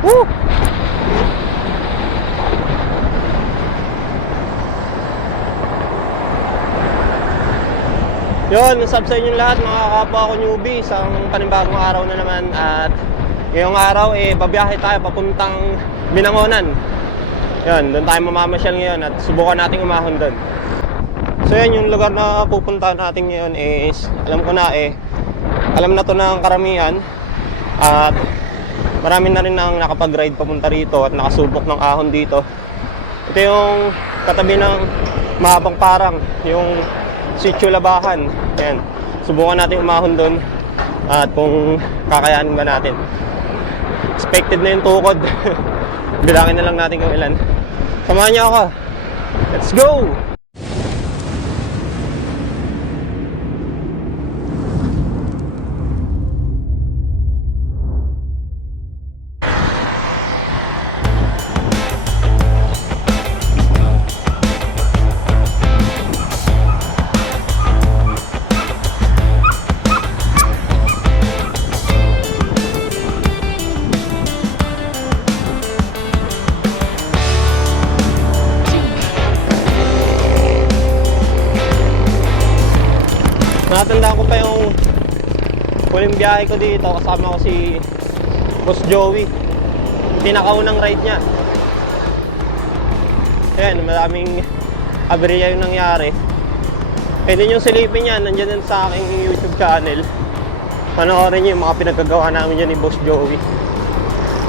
Woo! Yun, what's up sa inyong lahat mga kapwa ko newbie. Isang panibagong araw na naman. At ngayong araw babiyahe tayo papuntang Binangonan. Yun, doon tayo mamamasyal ngayon at subukan nating umahon doon. So yun, yung lugar na pupuntahan natin ngayon is alam ko na alam na to ng karamihan. At marami na rin nang nakapag-ride papunta rito at nakasubok ng ahon dito. Ito yung katabi ng Mahabang Parang, yung Sitio Labahan. Ayan. Subukan natin umahon doon at kung kakayanin ba natin. Expected na yung tukod. Bilangin na lang natin kung ilan. Samahan niyo ako. Let's go! Natandaan ko pa yung huling biyahe ko dito, kasama ko si Boss Joey. Pinakaunang ride niya. Ayan, maraming aberya yung nangyari. Pwede nyo silipin yan, nandiyan din sa aking YouTube channel. Panoorin nyo yung mga pinagkagawa namin yan ni Boss Joey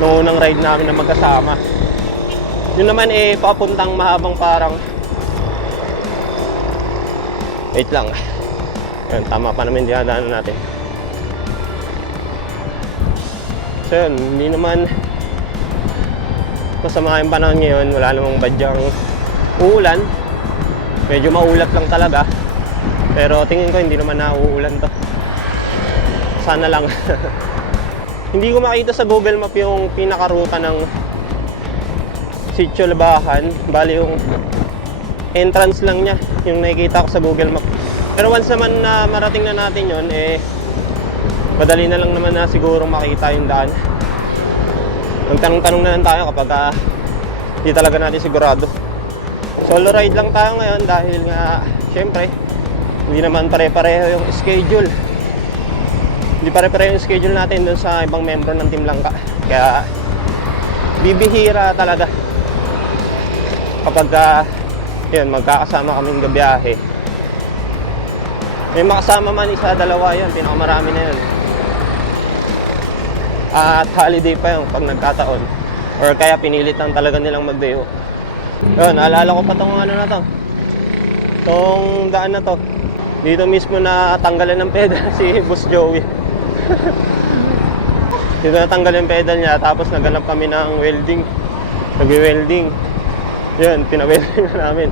noong unang ride namin na magkasama. Yun naman papuntang Mahabang Parang. Wait lang. Ayan, tama pa naman dinadaanan natin. So yun, hindi naman masama yung panahon ngayon. Wala namang badyang uulan. Medyo maulat lang talaga. Pero tingin ko hindi naman nauulan to. Sana lang. Hindi ko makita sa Google Map yung pinakaruta ng Sitio Labahan. Bali yung entrance lang niya yung nakikita ko sa Google Map. Pero once naman na marating na natin yun, madali na lang naman na siguro makita yung daan. Magtanong-tanong na lang tayo kapag hindi talaga natin sigurado. Solo ride lang tayo ngayon dahil nga syempre hindi naman pare-pareho yung schedule. Hindi pare-pareho yung schedule natin dun sa ibang membro ng Team Langka. Kaya bibihira talaga kapag yun, magkakasama kaming gabiyahe. May makasama man isa, dalawa yun, pinakamarami na yun. At holiday pa yun pag nagkataon. Or kaya pinilit lang talaga nilang mag-day off. Yun, naalala ko pa itong ano na to, itong daan na to. Dito mismo na tanggalan ng pedal si Boss Joey. Dito na tanggalan yung pedal niya, tapos naghanap kami ng welding. Nag-welding. Yun, pinawelding na namin.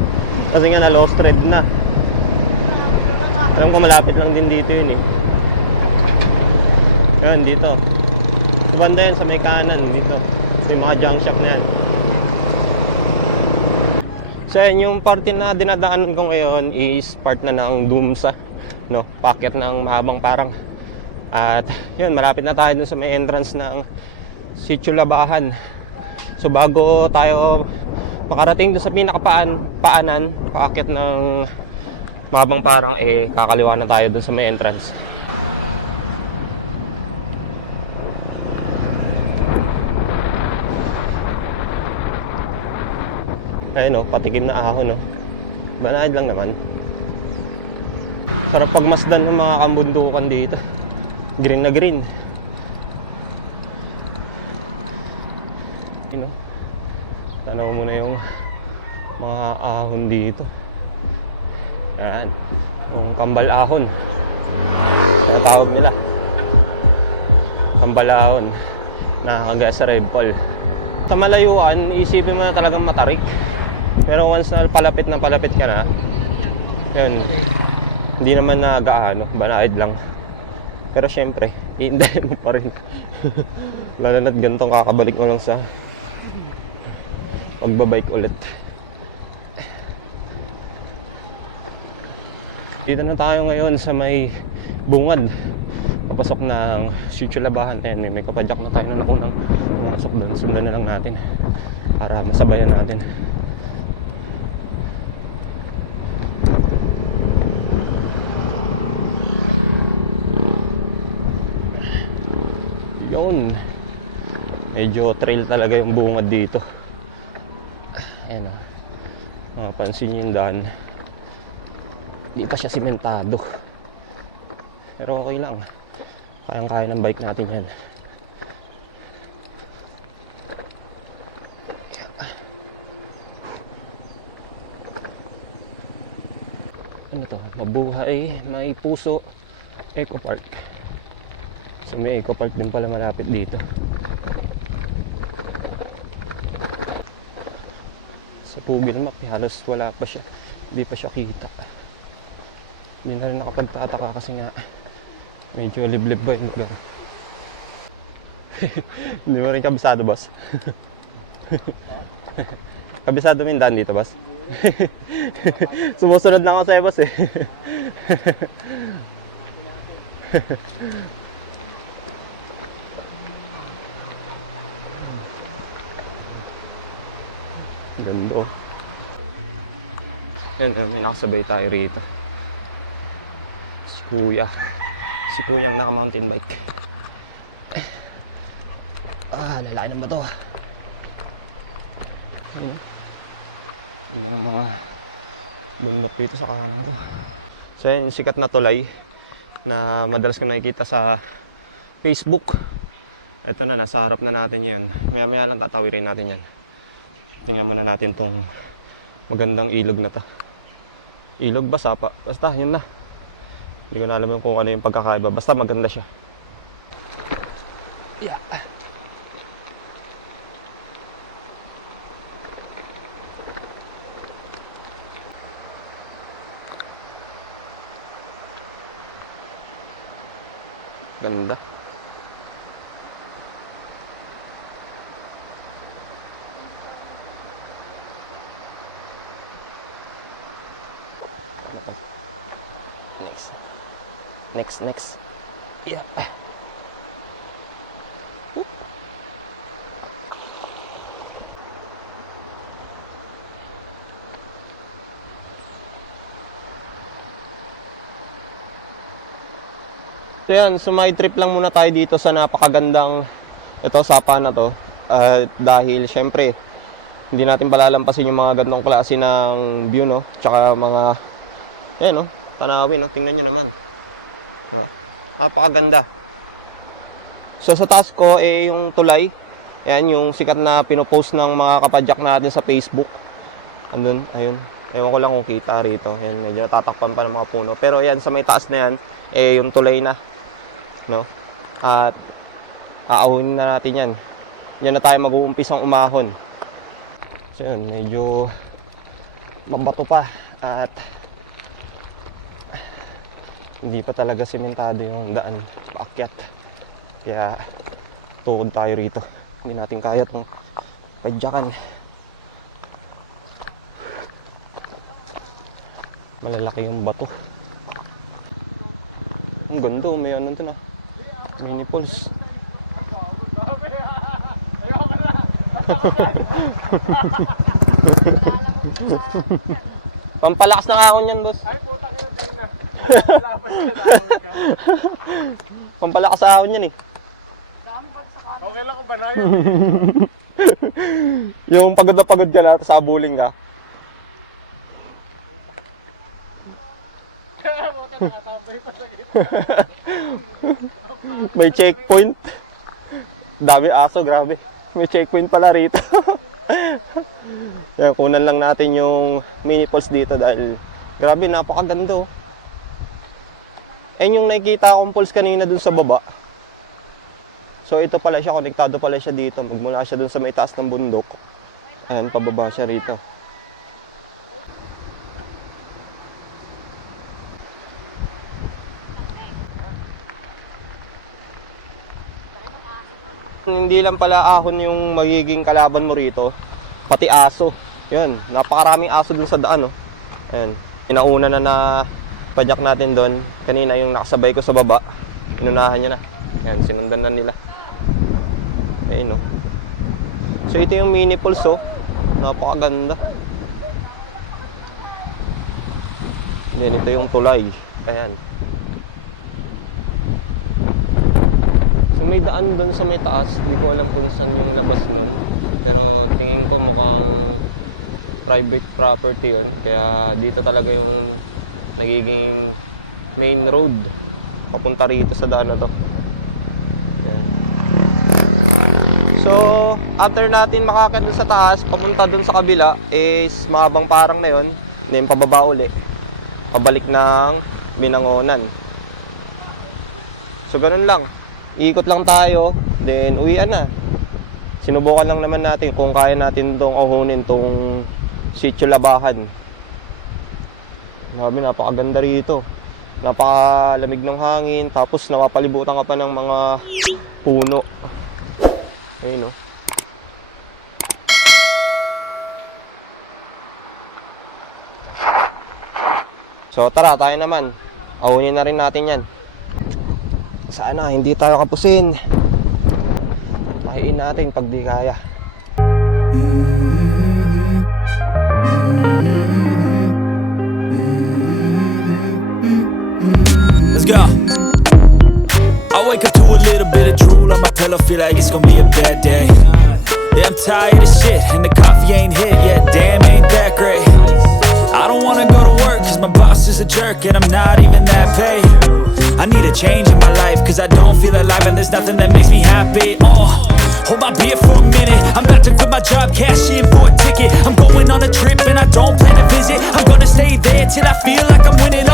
Kasi nga na lost thread na. Alam ko malapit lang din dito yun Yun, dito. Sa banda yan, sa may kanan, dito. Sa mga junk shop na yan. So yan, yung parte na dinadaanan ko ngayon is part na ng Dumsa, no? Packet ng Mahabang Parang. At yun, malapit na tayo dun sa may entrance ng Sitio Labahan. So bago tayo makarating dun sa pinakapaanan, packet ng Mahabang Parang, kakaliwa na tayo dun sa may entrance. Ayun patikim na ahon Banayad lang naman. Sarap pagmasdan ng mga kambundukan dito. Green na green. Tanaw mo na yung mga ahon dito. Ayan, yung kambal ahon. Ano tawag nila? Kambal ahon. Nakakagaya sa Red Paul. Sa malayuan, isipin mo na talagang matarik. Pero once na palapit ka na, yun, hindi naman nagaano, banayad lang. Pero syempre, iindahin mo pa rin. Lalo na't gantong kakabalik mo lang sa pagbabike ulit. Dito na tayo ngayon sa may bungad. papasok ng Sitio Labahan. Ayan, may kapadyak na tayo na nakunang pumasok doon. Sundan na lang natin para masabayan natin. Yun, medyo trail talaga yung bungad dito. Ayan o, mapapansin nyo yung daan, hindi pa siya simentado, pero okay lang, kayang-kaya ng bike natin yan. Ano to? Mabuhay, may puso, Eco Park. So may Eco Park din pala malapit dito. Sa Google Map, halos wala pa siya. Hindi pa siya kita. Hindi na rin nakapagtataka kasi nga medyo liblib ba yung lugar. Hindi mo rin kabisado, boss. Kabisado mo yung daan dito, boss? Sumusunod na ako sa'yo, boss eh. Ganda. Yan, may nakasabay tayo rito. Si Kuya. Si Kuyang naka-mountain bike. Lalaki ng bato. Ano? Bundok dito sa kanan to. So yan, yung sikat na tulay na madalas ko nakikita sa Facebook. Ito na, nasa harap na natin yan. Maya-maya lang tatawirin natin yan. Tingnan muna natin tong magandang ilog na to. Ilog ba, sapa? Basta, yun na. Hindi ko na alam kung ano yung pagkakaiba. Basta maganda siya. Yeah. Ganda. Next. Yeah. Whoop. So yan, sumay trip lang muna tayo dito sa napakagandang sapa na to. Dahil syempre hindi natin palalampasin yung mga gandong klase ng view, no? Tsaka mga no, tanawin, no? Tingnan nyo naman. Napakaganda. So sa taas ko yung tulay. Ayan yung sikat na pinopost ng mga kapadyak natin sa Facebook. Andun, ayun. Ewan ko lang kung kita rito. Ayan, medyo natatakpan pa ng mga puno. Pero ayan, sa may taas na yan, yung tulay na. No? At aawin na natin yan. Yan na tayo mag-uumpisang umahon. So yun, medyo mabato pa. At hindi pa talaga simentado yung daan paakyat. Kaya tukod tayo rito. Hindi natin kaya itong padyakan. Malalaki yung bato. Ang ganda, may ano dun ah. Mini falls. Pampalakas ng ahon yan, boss. Pampalakas sa ahon yan eh. Okay lang ko ba na yun? Yung pagod na pagod ka na, tapos abuling ka. May checkpoint. Dami aso, grabe. May checkpoint pala rito. Yan, kunan lang natin yung mini falls dito dahil grabe, napakaganda oh. Yung nakikita akong falls kanina dun sa baba. So ito pala siya, konektado pala siya dito. Magmula siya dun sa may taas ng bundok. Ayan, pababa siya rito. Hindi lang pala ahon yung magiging kalaban mo rito, pati aso. Yun, napakaraming aso dun sa daan oh. Ayan, inauna na padyak natin doon. Kanina yung nakasabay ko sa baba. Inunahan niya na. Yan, sinundan na nila. Ayun, no. So, ito yung mini pools, oh. Napakaganda. Then, ito yung tulay. Ayan. So, may daan doon sa may taas. Hindi ko alam kung saan yung labas mo. Pero, tingin ko mukhang private property yun. Kaya, dito talaga yung nagiging main road papunta rito sa daan na to. Ayan. So, after natin makakit dun sa taas, papunta dun sa kabila is mahabang parang na yun. Then, pababa uli. Pabalik ng Binangonan. So, ganun lang. Iikot lang tayo, then uwian na. Sinubukan lang naman natin kung kaya natin itong ahunin itong Sitio Labahan. Grabe, napakaganda rito. Napakalamig ng hangin, tapos napapalibutan ka pa ng mga puno. Ayun, no? So tara, tayo naman. Ahunin na rin natin yan. Sana hindi tayo kapusin. Pahiin natin pag di kaya. Let's go. I wake up to a little bit of drool on my pillow, feel like it's gonna be a bad day. Yeah, I'm tired of shit, and the coffee ain't hit yet, damn, ain't that great. I don't wanna go to work, cause my boss is a jerk, and I'm not even that paid. I need a change in my life, cause I don't feel alive, and there's nothing that makes me happy. Hold my beer for a minute, I'm about to quit my job, cash in for a ticket. I'm going on a trip, and I don't plan to visit. I'm gonna stay there till I feel like I'm winning,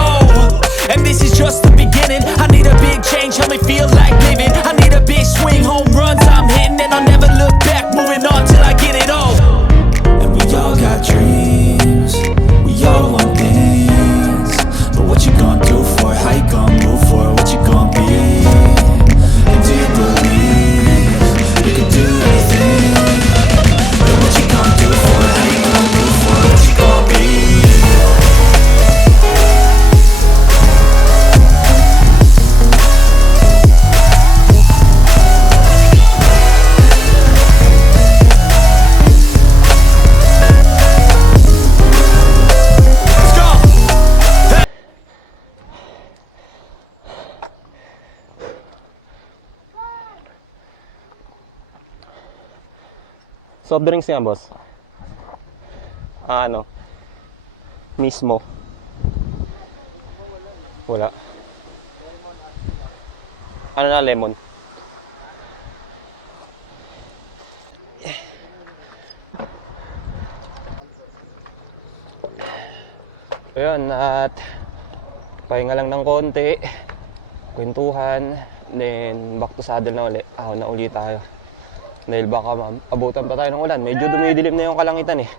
and this is just the beginning. I need a big change, help me feel like living. I need a big swing, home runs I'm hitting, and I'll never look back, moving on till I get it all. And we all got dreams, we all want things, but what you gonna do for it? How you gonna move for it? What you gonna be? And do you believe you can do anything? But what you gonna do for it? How you gonna move for it? What you gonna be? Soft drinks nga, boss. Ano? Mismo. Wala. Ano na, lemon? Ayun, at pahinga lang ng konti. Kwentuhan. Then, back to saddle na uli. Na uli tayo. Dahil baka abutan pa tayo ng ulan. Medyo dumidilim na yung kalangitan eh.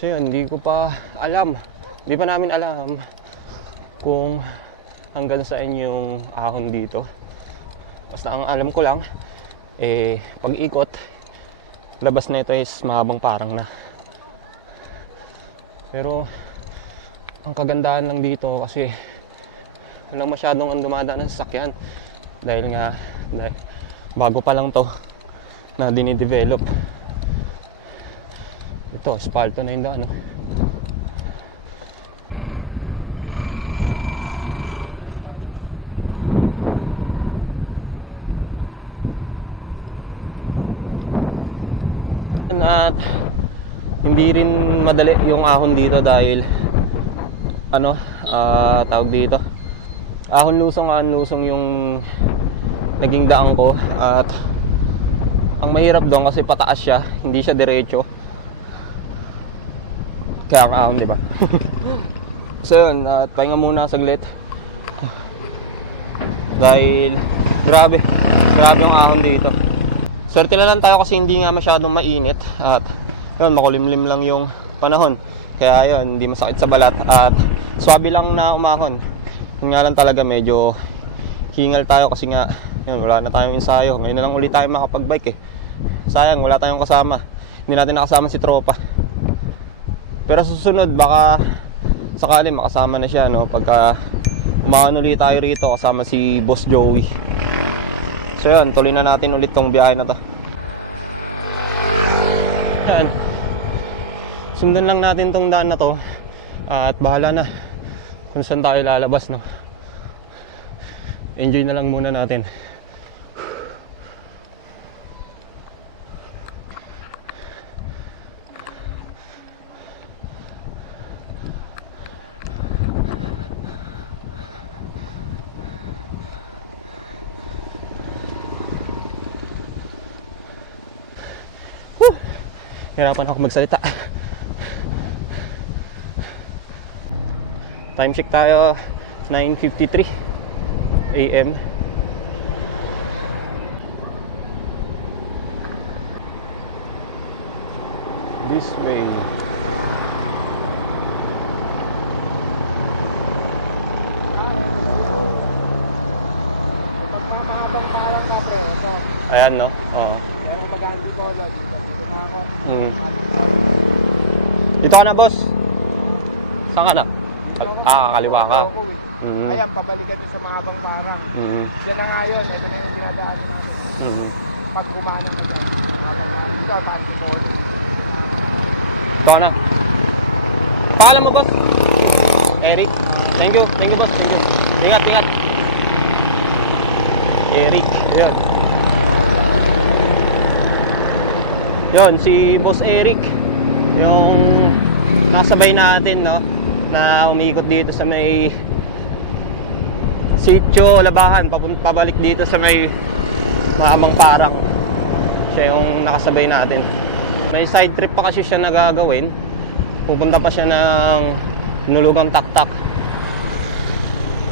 So yun, hindi ko pa alam. Hindi pa namin alam kung hanggang saan yung ahon dito. Basta ang alam ko lang, pag ikot, labas na ito is mahabang parang na. Pero, ang kagandahan lang dito kasi walang masyadong ang dumadaan ng sasakyan. Dahil bago pa lang to na dinidevelop. Ito, asfalto na yung daan, no? At hindi rin madali yung ahon dito dahil tawag dito, ahon lusong yung naging daan ko. At ang mahirap doon kasi pataas siya, hindi siya diretso. Kaya ang ahon, di ba? So yun, at pahinga muna saglit. Dahil grabe yung ahon dito. Swerte na lang tayo kasi hindi nga masyadong mainit. At yun, makulimlim lang yung panahon. Kaya yun, hindi masakit sa balat. At swabe lang na umahon. Yun nga lang talaga, medyo hingal tayo kasi nga yun, wala na tayong ensayo. Ngayon na lang ulit tayo makapag-bike eh. Sayang, wala tayong kasama. Hindi natin nakasama si tropa. Pero susunod, baka sakali makasama na siya, no? Pagka Umakan ulit tayo rito kasama si Boss Joey. So yun, tuloy na natin ulit tong biyahe na to. Yan. Sundan lang natin tong daan na to. At bahala na kung saan tayo lalabas, no? Enjoy na lang muna natin. Hirapan ako magsalita. Time check tayo, 9:53 AM. This way. Pagmamahabang parang ka, pre. Ito. Ayan, no? Oo. Kaya kung mag-andi ko, dito na ako. Dito ka na, boss. Saan ka na? Kaliwa ka. Ayan, pabalikan doon sa mahabang parang. Diyan na nga yun. Ito na yung dinadaanan natin. Pag kumanang ka dyan. Mahabang parang. Dito, pandi ko ulit. Dito ka na. Paalam mo, boss. Eric. Thank you, boss. Thank you. Ingat. Eric. Ayan. Yun, si Boss Eric. Yung nakasabay natin, no? Na umiikot dito sa may Sitio Labahan, pabalik dito sa may Mahabang Parang. Siya yung nakasabay natin. May side trip pa kasi siya nagagawin. Pupunta pa siya ng Nulugang Taktak.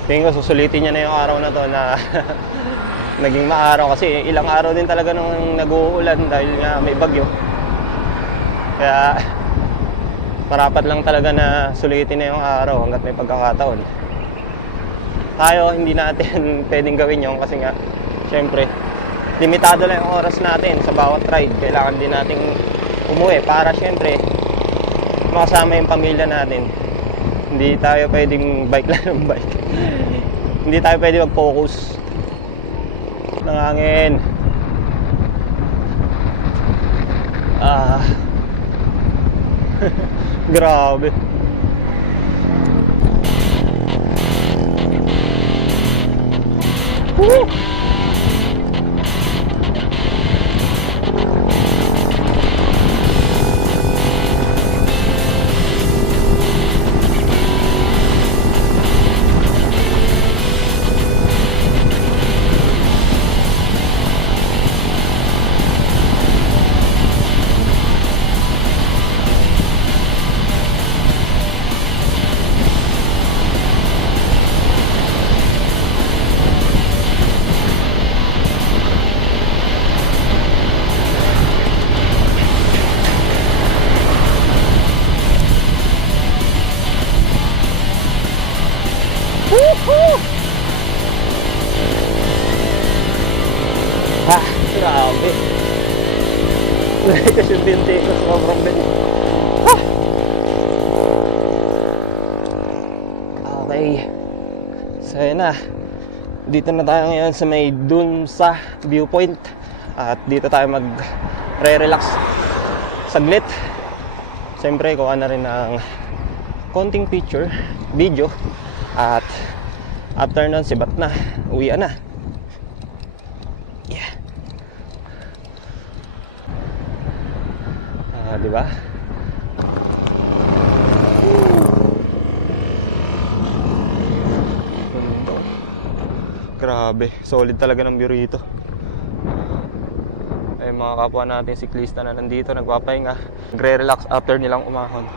Tingin ko susulitin niya na yung araw na to na naging maaraw kasi ilang araw din talaga nung nag-uulan dahil nga may bagyo. Kaya marapat lang talaga na sulitin na yung araw hanggat may pagkakataon. Tayo hindi natin pwedeng gawin yun kasi nga syempre limitado lang yung oras natin sa bawat ride. Kailangan din nating umuwi para syempre makasama yung pamilya natin. Hindi tayo pwedeng bike lang ng bike. Hindi tayo pwedeng mag-focus ng hangin. Grabe. Woo! Grabe. Kasi yung binti ko sobrang bin. Okay. So yun na. Dito na tayo ngayon sa may Dunsa Viewpoint. At dito tayo mag-relax saglit. Siyempre, kuha na rin ng konting video. At after nun, sibat na. Uwian na. Yeah. Diba? Grabe, solid talaga ng view rito. Ay mga kapwa natin siklista na nandito, nagpapahinga, nagre-relax after nilang umahon.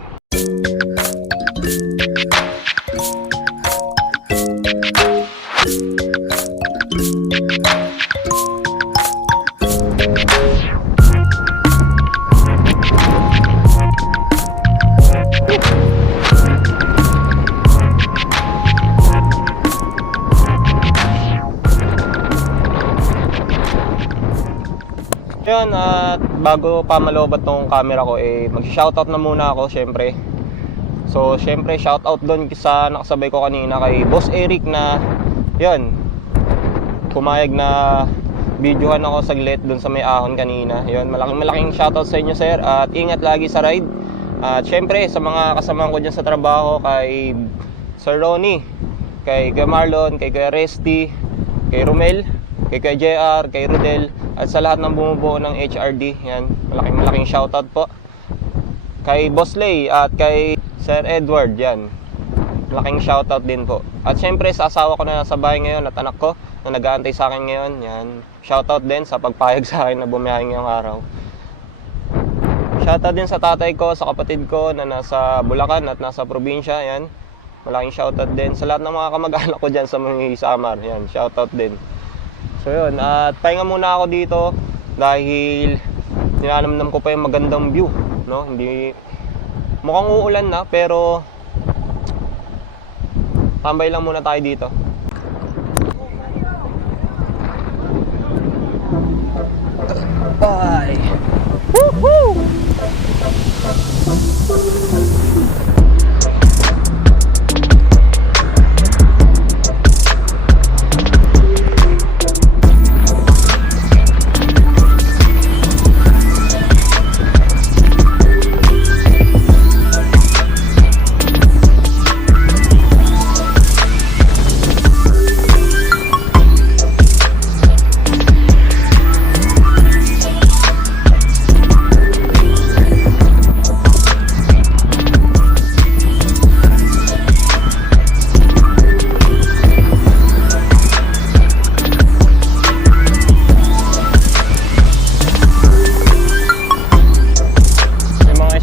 Yun, at bago pa malobat tong camera ko, mag-shoutout na muna ako, syempre, So syempre shoutout doon sa nakasabay ko kanina kay Boss Eric na yun, pumayag na videohan ako saglit doon sa may ahon kanina. Yun, malaking shoutout sa inyo sir, at ingat lagi sa ride. At syempre sa mga kasamahan ko dyan sa trabaho, kay Sir Ronnie, kay Marlon, kay Resty, kay Romel, kay JR, kay Rodel, at sa lahat ng bumubuo ng HRD. Yan, malaking shoutout po. Kay Boss Lay at kay Sir Edward, yan, malaking shoutout din po. At syempre sa asawa ko na nasa bahay ngayon at anak ko na nag-aantay sa akin ngayon, yan, shoutout din sa pagpayag sa akin na bumiyahe ngayong araw. Shoutout din sa tatay ko, sa kapatid ko na nasa Bulacan at nasa probinsya, yan. Malaking shoutout din sa lahat ng mga kamag-anak ko dyan sa mga Samar, yan, shoutout din. So yun, at pahinga muna ako dito dahil ninanamnam ko pa yung magandang view, no? Hindi, mukhang uulan na pero tambay lang muna tayo dito. Bye! Woohoo!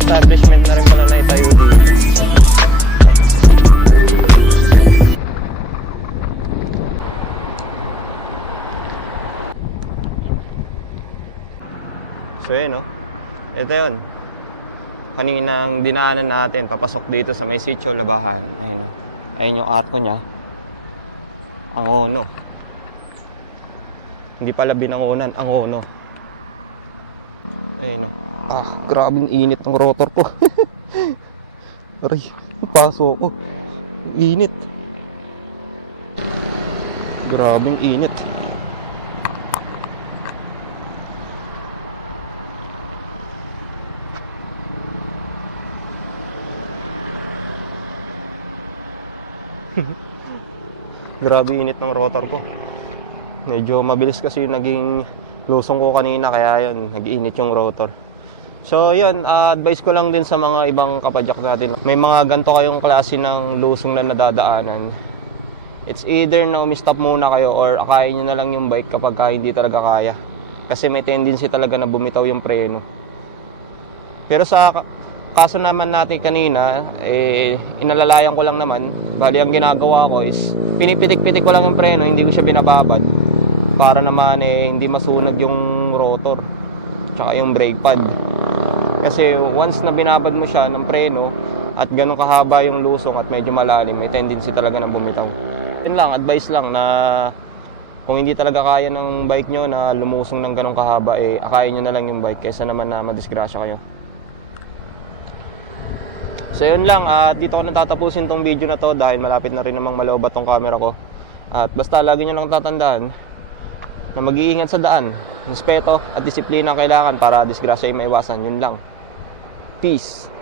Establishment na rin pala na itayo dito. So yun, no? Ito yun. Kaninang dinaanan natin papasok dito sa may Sitio Labahan. Ayun, ayun yung arko niya. Ang ono. Hindi pala binangunan, ang ono. Ayun, no? Ah, grabing init ng rotor ko. Aray, paso ko. Init. Grabing init. Grabe init ng rotor ko. Medyo mabilis kasi yung naging lusong ko kanina, kaya yun, nag-iinit yung rotor. So yun, advice ko lang din sa mga ibang kapadyak natin. May mga ganito kayong klase ng lusong na nadadaanan. It's either na umistop muna kayo or akayin nyo na lang yung bike kapag hindi talaga kaya. Kasi may tendency talaga na bumitaw yung preno. Pero sa kaso naman natin kanina, inalalayan ko lang naman. Bali ang ginagawa ko is, pinipitik-pitik ko lang yung preno, hindi ko siya binababad. Para naman hindi masunog yung rotor, tsaka yung brake pad. Kasi once na binabad mo siya ng preno at ganun kahaba yung lusong at medyo malalim, may tendency talaga na bumitaw. Yun lang, advice lang na kung hindi talaga kaya ng bike nyo na lumusong ng ganun kahaba, akayin nyo na lang yung bike kaysa naman na madisgrasya kayo. So yun lang, at dito ko natatapusin tong video na to dahil malapit na rin namang maloobat tong camera ko. At basta lagi nyo lang tatandaan na mag-iingat sa daan. Respeto at disiplina ang kailangan para disgrasya ay maiwasan. Yun lang. Peace.